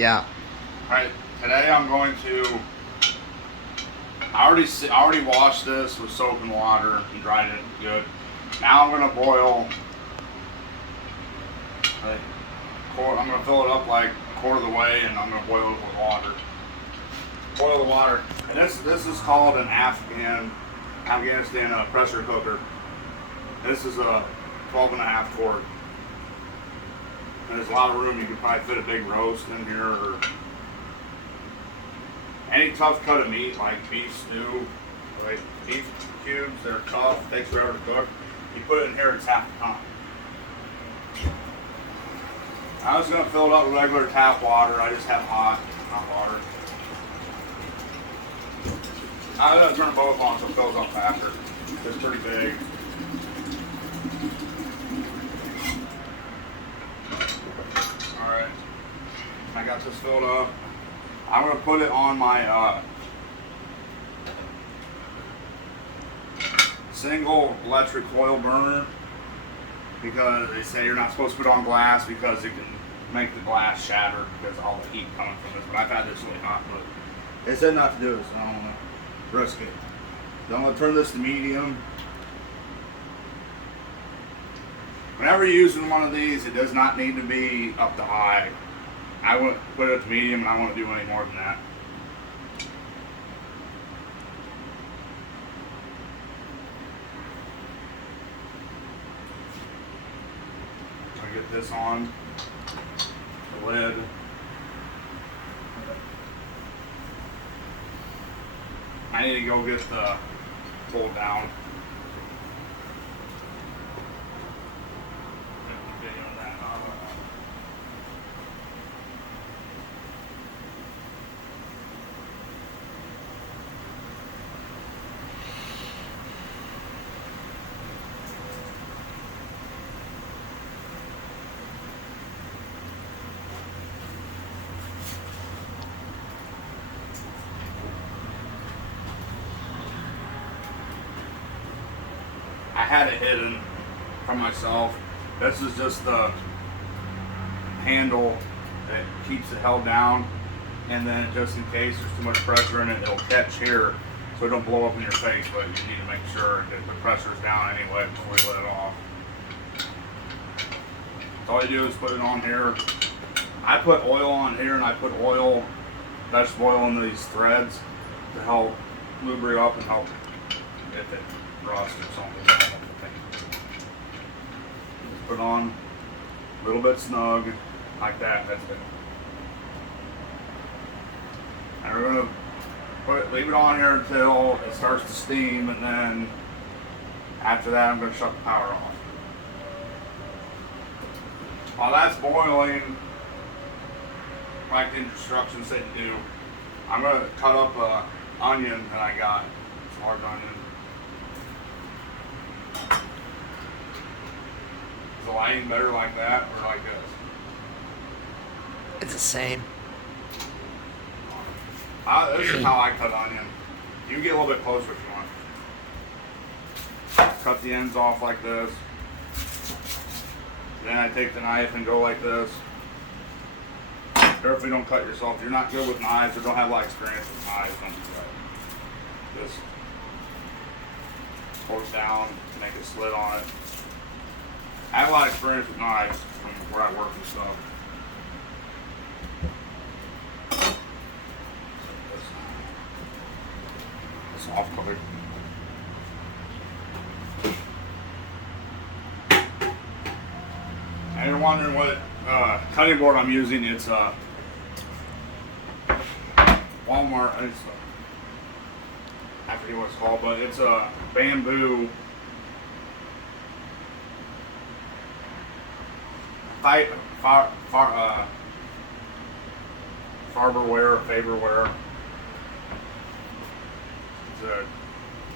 Yeah. Alright, today I'm going to, I already washed this with soap and water and dried it good. Now I'm going to boil, I'm going to fill it up like a quarter of the way, and I'm going to boil it with water. Boil the water. And this is called an Afghanistan pressure cooker. This is a 12.5 quart. And there's a lot of room. You could probably fit a big roast in here, or any tough cut of meat like beef stew, like beef cubes. They're tough. Takes forever to cook. You put it in here, it's half the time. I was gonna fill it up with regular tap water. I just have hot water. I'm gonna turn them both on so it fills up faster. It's pretty big. Alright. I got this filled up. I'm gonna put it on my single electric coil burner, because they say you're not supposed to put it on glass because it can make the glass shatter because of all the heat coming from this. But I've had this really hot, but they said not to do this, so I don't want to risk it. So I'm gonna turn this to medium. Whenever you're using one of these, it does not need to be up to high. I wouldn't put it to medium, and I won't do any more than that. I get this on the lid. I need to go get the pulled down. I had it hidden from myself. This is just the handle that keeps it held down, and then just in case there's too much pressure in it, it'll catch here so it don't blow up in your face, but you need to make sure that the pressure's down anyway before you let it off. So all you do is put it on here. I put oil on here, and I put oil, vegetable oil, into these threads to help lubricate up and help if it rust or something. Just put it on a little bit snug, like that. That's it. And we're gonna leave it on here until it starts to steam, and then after that, I'm gonna shut the power off. While that's boiling, like the instructions said to do, I'm gonna cut up an onion that I got. It's a large onion. Is the lighting better like that or like this? It's the same. This is how I cut onion. You can get a little bit closer if you want. Cut the ends off like this. Then I take the knife and go like this. Carefully, don't cut yourself. If you're not good with knives or don't have a lot of experience with knives, don't do that. Just pull it down, make a slit on it. I have a lot of experience with knives from where I work and stuff. Soft covered. And you're wondering what cutting board I'm using. It's Walmart. I forget what it's called, but it's a bamboo Faberware.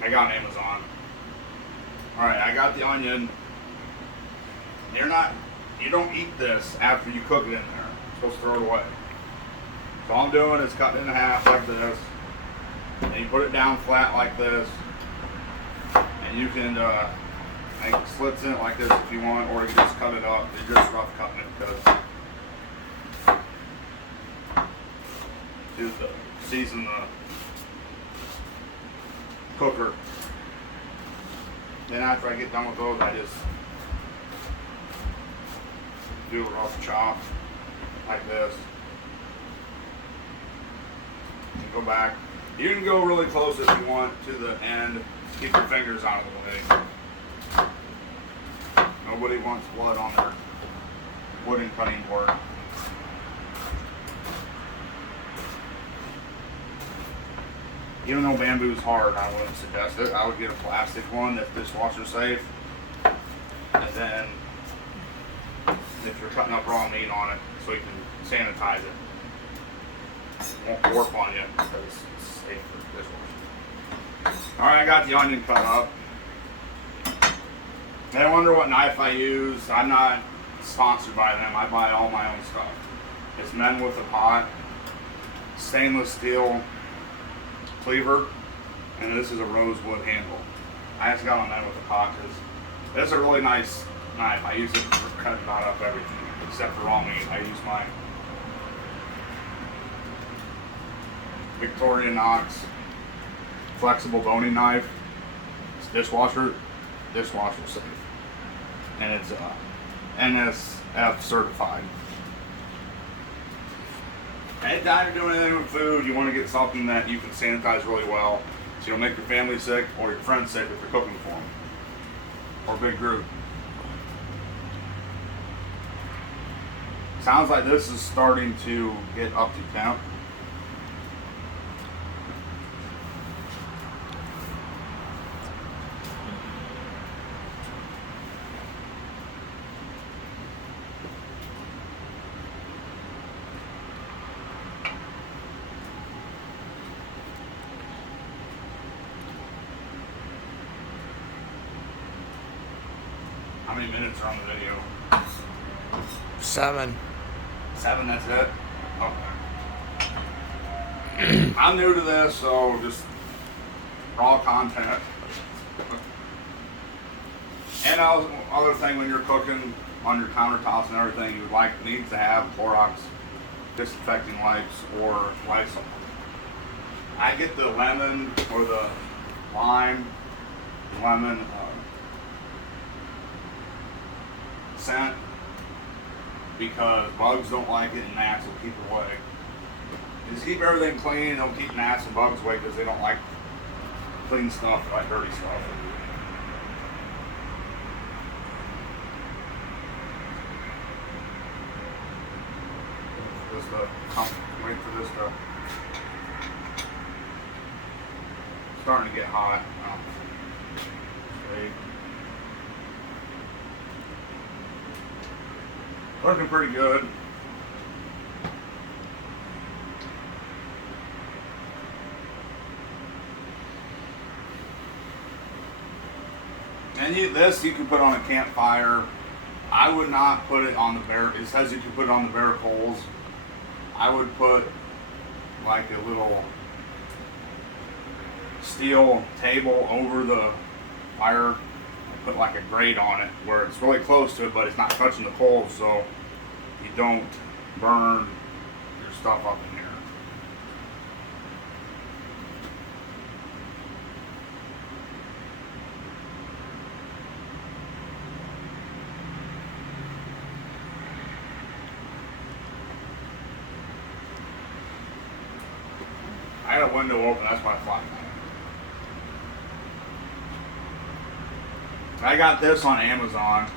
I got on Amazon. Alright, I got the onion. You don't eat this after you cook it in there. You're supposed to throw it away. So all I'm doing is cutting it in half like this. And you put it down flat like this. And you can make slits in it like this if you want, or you can just cut it up. You're just rough cutting it because to season the cooker. Then after I get done with those, I just do a rough chop like this. And go back. You can go really close if you want to the end. Keep your fingers out of the way. Nobody wants blood on their wooden cutting board. Even though bamboo is hard, I wouldn't suggest it. I would get a plastic one that's dishwasher safe. And then, if you're cutting up raw meat on it, so you can sanitize it. It won't warp on you because it's safe for dishwasher. Alright, I got the onion cut up. They wonder what knife I use. I'm not sponsored by them. I buy all my own stuff. It's Men with a Pot, stainless steel cleaver, and this is a rosewood handle. I just got on Men with a Pot because it's a really nice knife. I use it for cutting about up everything except for raw meat. I use my Victorinox flexible boning knife. It's dishwasher safe, and it's NSF certified. Anytime you're doing anything with food, you want to get something that you can sanitize really well, so you don't make your family sick or your friends sick if you're cooking for them or a big group. Sounds like this is starting to get up to temp. How many minutes are on the video? 7. 7, that's it? Okay. I'm new to this, so just raw content. And other thing, when you're cooking on your countertops and everything, you need to have Clorox disinfecting wipes or Lysol. I get the lemon or the lime, lemon scent because bugs don't like it and gnats will keep it away. Just keep everything clean, they'll keep gnats and bugs away because they don't like clean stuff, they like dirty stuff. Wait for this to starting to get hot. Okay. Looking pretty good. And this you can put on a campfire. I would not put it on the bare. It says you can put it on the bare coals. I would put like a little steel table over the fire. Put like a grate on it where it's really close to it, but it's not touching the coals, so you don't burn your stuff up in here. I got a window open, that's why I fly. I got this on Amazon.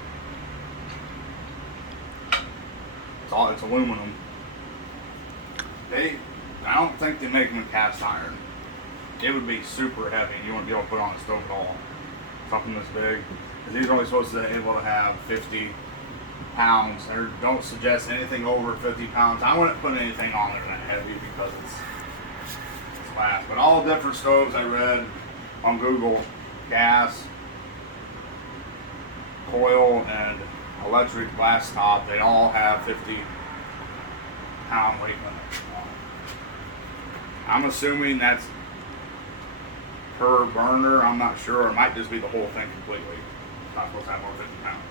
It's aluminum. I don't think they make them in cast iron. It would be super heavy and you wouldn't be able to put on the stove at all. Something this big. Because these are only supposed to be able to have 50 pounds. They don't suggest anything over 50 pounds. I wouldn't put anything on there that heavy because it's glass. But all different stoves I read on Google, gas, coil, and electric glass top, they all have 50-pound weight limit. I'm assuming that's per burner. I'm not sure. It might just be the whole thing completely. It's not supposed to have more than 50 pounds.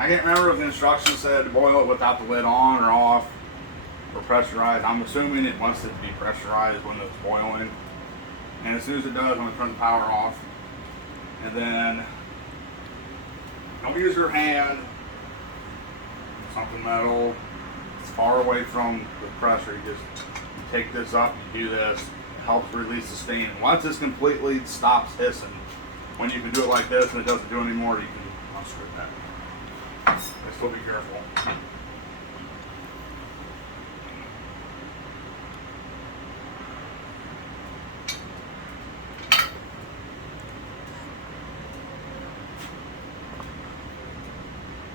I can't remember if the instructions said to boil it without the lid on or off or pressurized. I'm assuming it wants it to be pressurized when it's boiling. And as soon as it does, I'm going to turn the power off. And then don't use your hand, something metal, it's far away from the pressure. You just take this up, you do this, it helps release the steam. And once this completely stops hissing, when you can do it like this and it doesn't do anymore, you can unscrew that. But still be careful.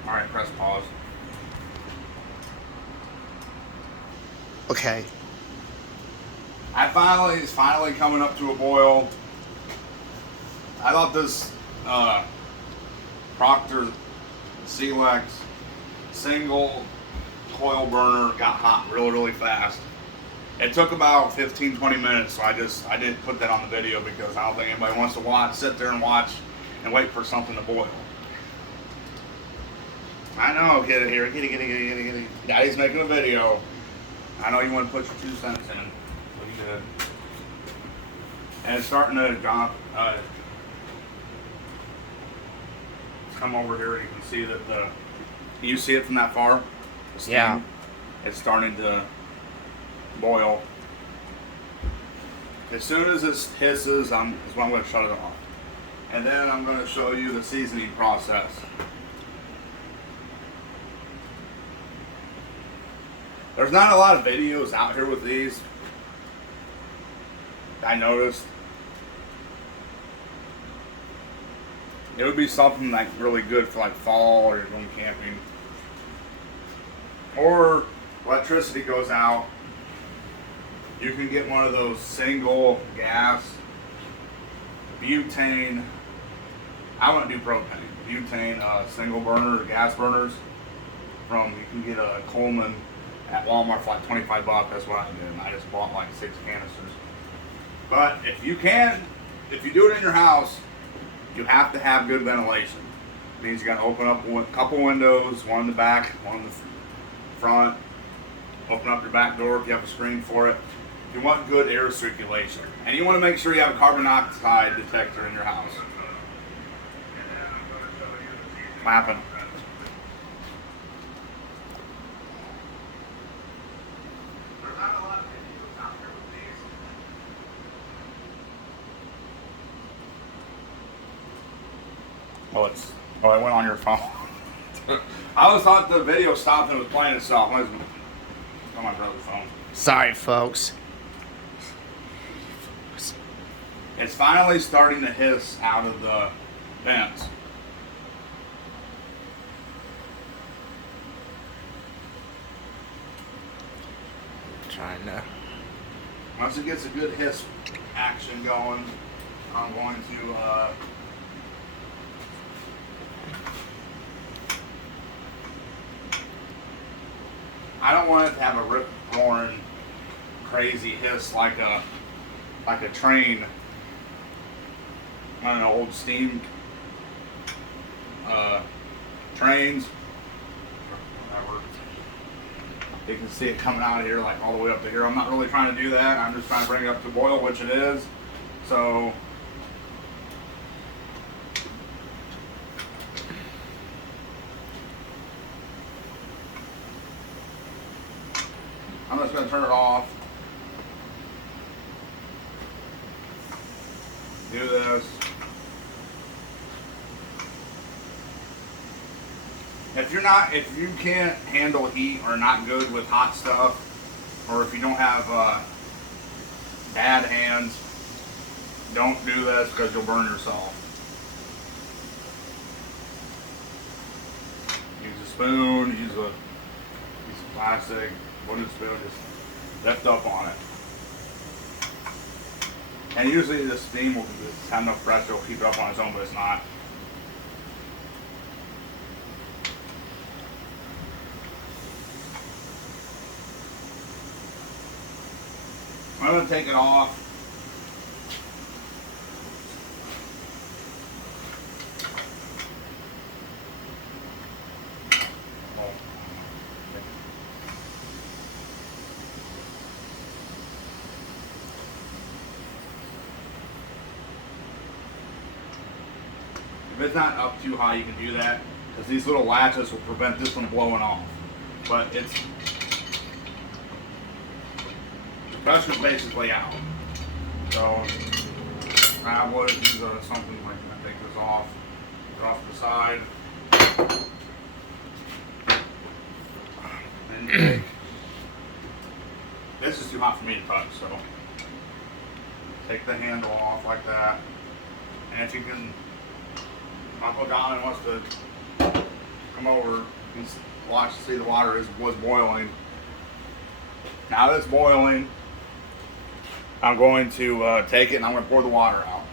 Alright, press pause. Okay. It's finally coming up to a boil. I thought this Proctor Silex single coil burner got hot really fast. It took about 15-20 minutes, so I didn't put that on the video because I don't think anybody wants to sit there and watch and wait for something to boil. I know, get it here, get it. Daddy's making a video. I know you want to put your 2 cents in. What you did. And it's starting to drop. Come over here, you can see that you see it from that far? The steam, yeah. It's starting to boil. As soon as it hisses, is when I'm going to shut it off. And then I'm going to show you the seasoning process. There's not a lot of videos out here with these. I noticed. It would be something like really good for like fall or you're going camping. Or electricity goes out. You can get one of those single gas butane. I wouldn't do propane. Butane single burner gas burners. You can get a Coleman at Walmart for like $25. That's what I did. And I just bought like 6 canisters. But if you do it in your house, you have to have good ventilation. It means you got to open up a couple windows, one in the back, one in the front. Open up your back door if you have a screen for it. You want good air circulation. And you want to make sure you have a carbon monoxide detector in your house. Clapping. Oh, it went on your phone. I always thought the video stopped and it was playing itself. It's on my brother's phone. Sorry, folks. It's finally starting to hiss out of the vents. Trying to. Once it gets a good hiss action going, I'm going to I don't want it to have a rip-roaring, crazy hiss like a train. I don't know, old steam trains. Whatever. You can see it coming out of here like all the way up to here. I'm not really trying to do that. I'm just trying to bring it up to boil, which it is. So I'm just going to turn it off. Do this. If you can't handle heat or not good with hot stuff, or if you don't have bad hands, don't do this because you'll burn yourself. Use a spoon, use a piece of plastic, wooden spoon, just lift up on it. And usually the steam will have enough pressure, it'll keep it up on its own, but it's not. I'm going to take it off. it's not up too high, you can do that, because these little latches will prevent this from blowing off. But the pressure's basically out. So I would use something like that. Take this off, put it off to the side. And take, this is too hot for me to touch, so take the handle off like that. And if you can, Uncle Don wants to come over and watch, see the water was boiling. Now that it's boiling, I'm going to take it and I'm going to pour the water out.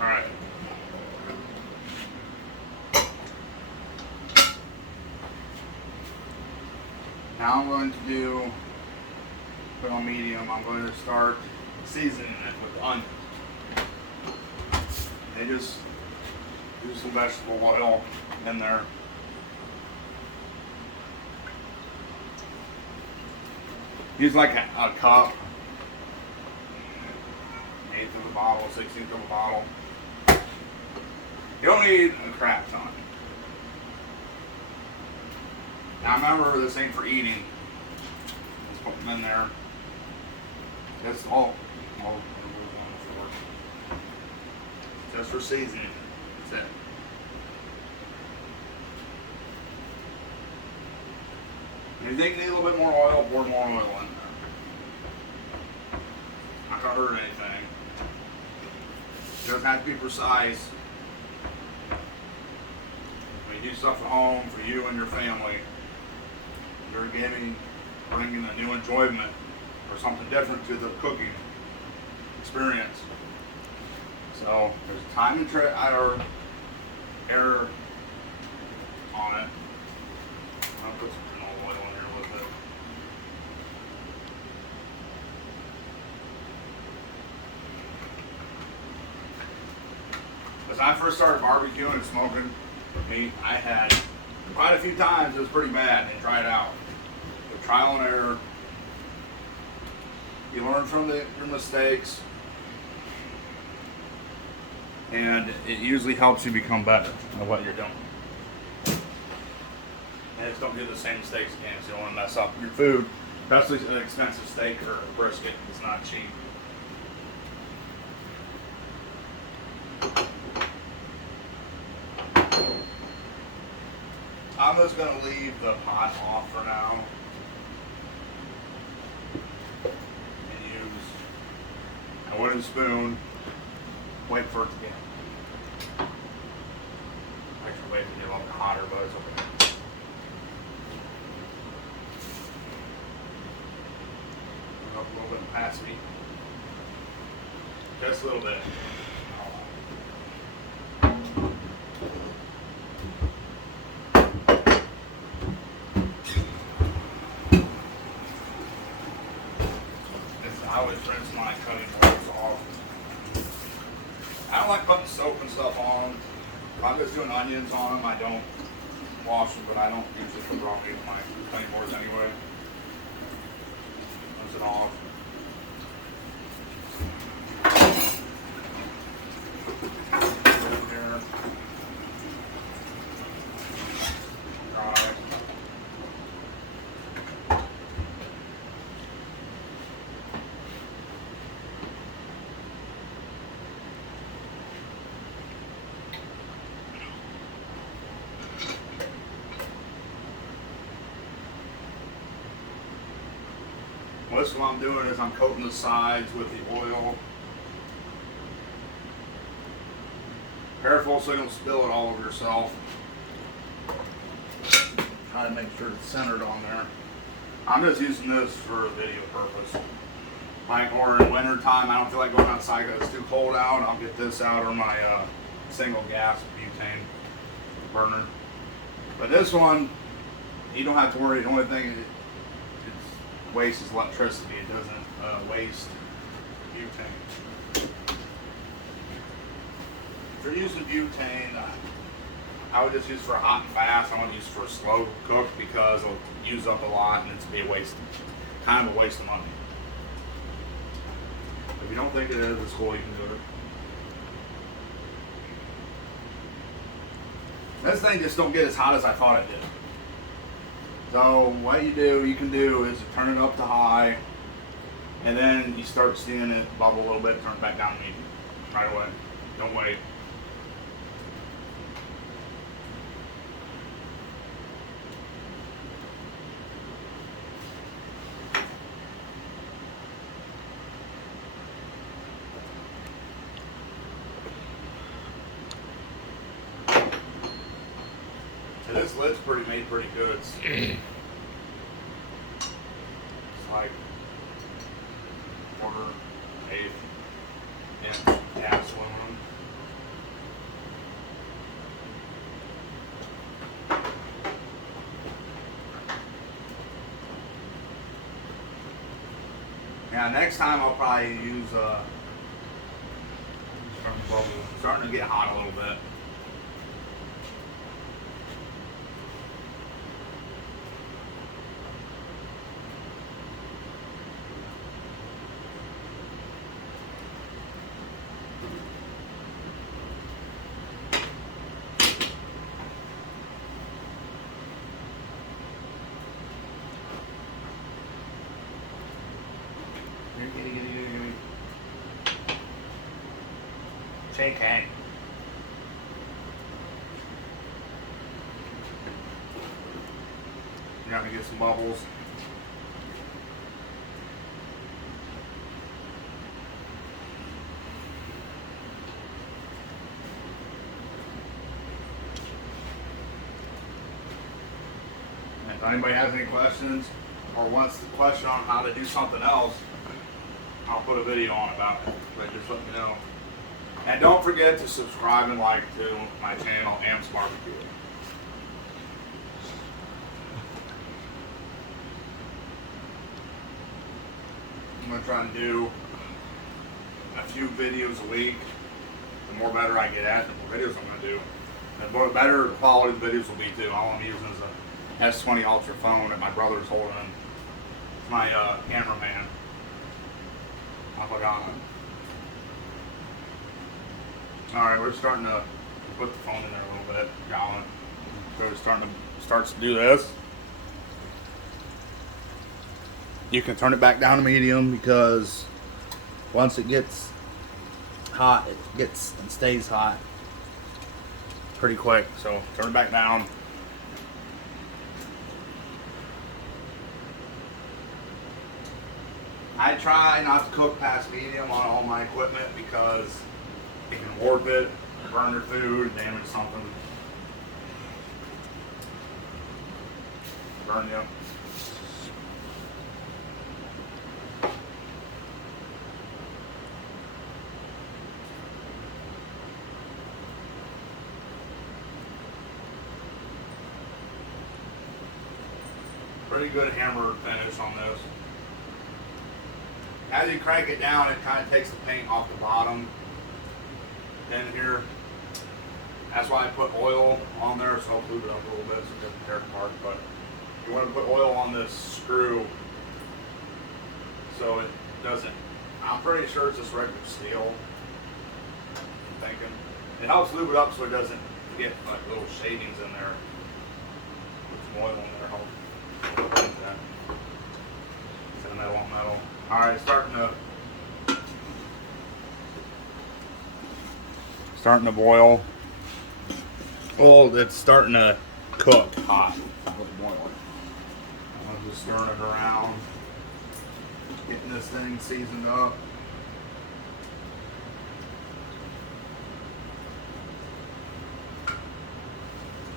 Alright. Now I'm going to put on medium, I'm going to start seasoning it with onion. And just do some vegetable oil in there. Use like a cup, 1/8 of a bottle, 1/16 of a bottle. You don't need a crap ton. Now remember, this ain't for eating. Just put them in there. That's all. Just for seasoning. That's it. If you think you need a little bit more oil, pour more oil in there. Not gonna hurt anything. It doesn't have to be precise. When you do stuff at home for you and your family, you're bringing a new enjoyment or something different to the cooking experience. So there's time and error on it. I'll put some canola oil in here with it. As I first started barbecuing and smoking meat, I had quite a few times it was pretty bad and tried out. But trial and error. You learn from your mistakes, and it usually helps you become better at what you're doing. And just don't do the same mistakes again, so you don't want to mess up your food. Especially an expensive steak or a brisket, it's not cheap. I'm just going to leave the pot off for now. And use a wooden spoon. Wait for it to get. Actually, wait to get a little bit hotter, but it's okay. Up a little bit past me. Just a little bit. I always rinse my cutting boards off. I don't like putting soap and stuff on. If I'm just doing onions on them, I don't wash them, but I don't usually put raw meat on my cutting boards anyway. Rinse it off. Here. Dry. Well, this is what I'm doing is I'm coating the sides with the oil. Careful so you don't spill it all over yourself. Try to make sure it's centered on there. I'm just using this for a video purpose. Like, or in winter time, I don't feel like going outside because it's too cold out. I'll get this out or my single gas butane burner. But this one, you don't have to worry. The only thing it wastes electricity. It doesn't waste butane. If you're using butane, I would just use for hot and fast. I don't use for slow cook because it'll use up a lot and it's be a waste, kind of a waste of money. If you don't think it is, it's cool, you can do it. This thing just don't get as hot as I thought it did. So what you can do is turn it up to high, and then you start seeing it bubble a little bit, turn it back down to medium right away. Don't wait. This lid's made pretty good. It's like quarter, eighth inch cast aluminum. Yeah, next time I'll probably use starting to get hot a little bit. Shake hand. You're gonna get some bubbles. And if anybody has any questions or wants the question on how to do something else, I'll put a video on about it. But just let me know. And don't forget to subscribe and like to my channel, Amps Barbecue. I'm going to try and do a few videos a week. The more better I get at it, the more videos I'm going to do. The more better the quality the videos will be too. All I'm using is a S20 Ultra phone that my brother's holding. It's my cameraman. I'll put it on. Alright, we're starting to put the phone in there a little bit, going. So we're starts to do this. You can turn it back down to medium because once it gets hot, it stays hot pretty quick. So turn it back down. I try not to cook past medium on all my equipment because you can warp it, burn your food, damage something. Burn you. Pretty good hammer finish on this. As you crank it down, it kind of takes the paint off the bottom. In here, that's why I put oil on there, so I'll lube it up a little bit so it doesn't tear apart. But you want to put oil on this screw so it doesn't. I'm pretty sure it's just regular steel. I'm thinking it helps lube it up so it doesn't get like little shavings in there. Put some oil in there, help that. It's metal on metal. All right, starting to boil. Well, it's starting to cook hot. I'm just stirring it around, getting this thing seasoned up.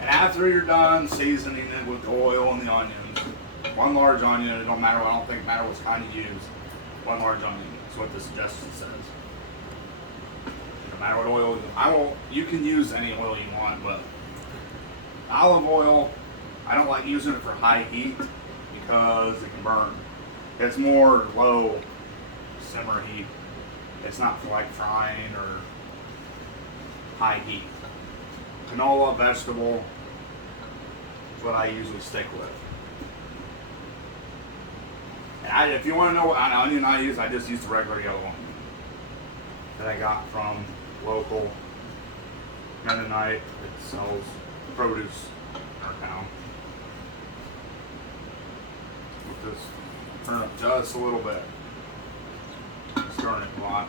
And after you're done seasoning it with the oil and the onions, one large onion, it don't matter, I don't think it matters what kind you use. One large onion, that's what the suggestion says. No matter what oil, you can use any oil you want, but olive oil, I don't like using it for high heat because it can burn. It's more low simmer heat. It's not for like frying or high heat. Canola, vegetable, is what I usually stick with. And if you want to know what onion I use, I just use the regular yellow one that I got from local Mennonite that sells produce in our town. Let this turn up just a little bit. Stirring it a lot.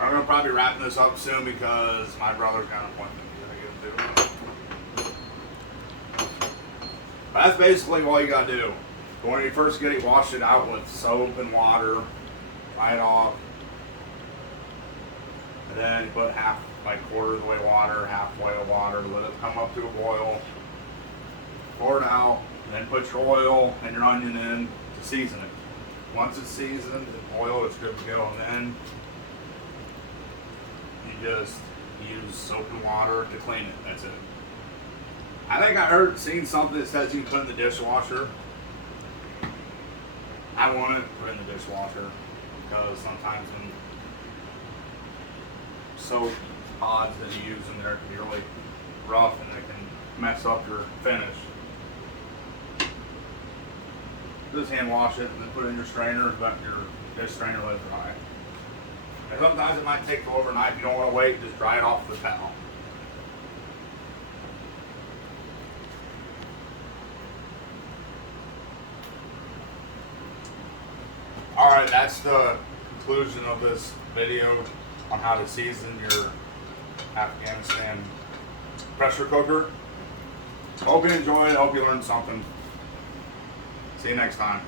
I'm gonna probably wrap this up soon because my brother's got an appointment he's gonna get to. But that's basically all you gotta do. When you first get it, wash it out with soap and water, dry it off, and then you put quarter of the way water, halfway of water, let it come up to a boil, pour it out, and then put your oil and your onion in to season it. Once it's seasoned and oil, it's good to go, and then you just use soap and water to clean it. That's it. I think I seen something that says you can put in the dishwasher. I want to put in the dishwasher because sometimes when soap pods that you use in there can be really rough and they can mess up your finish. Just hand wash it and then put it in your strainer, let your dish strainer let it dry. And sometimes it might take till overnight. If you don't want to wait, just dry it off with a towel. Alright, that's the conclusion of this video on how to season your Afghanistan pressure cooker. Hope you enjoyed it. Hope you learned something. See you next time.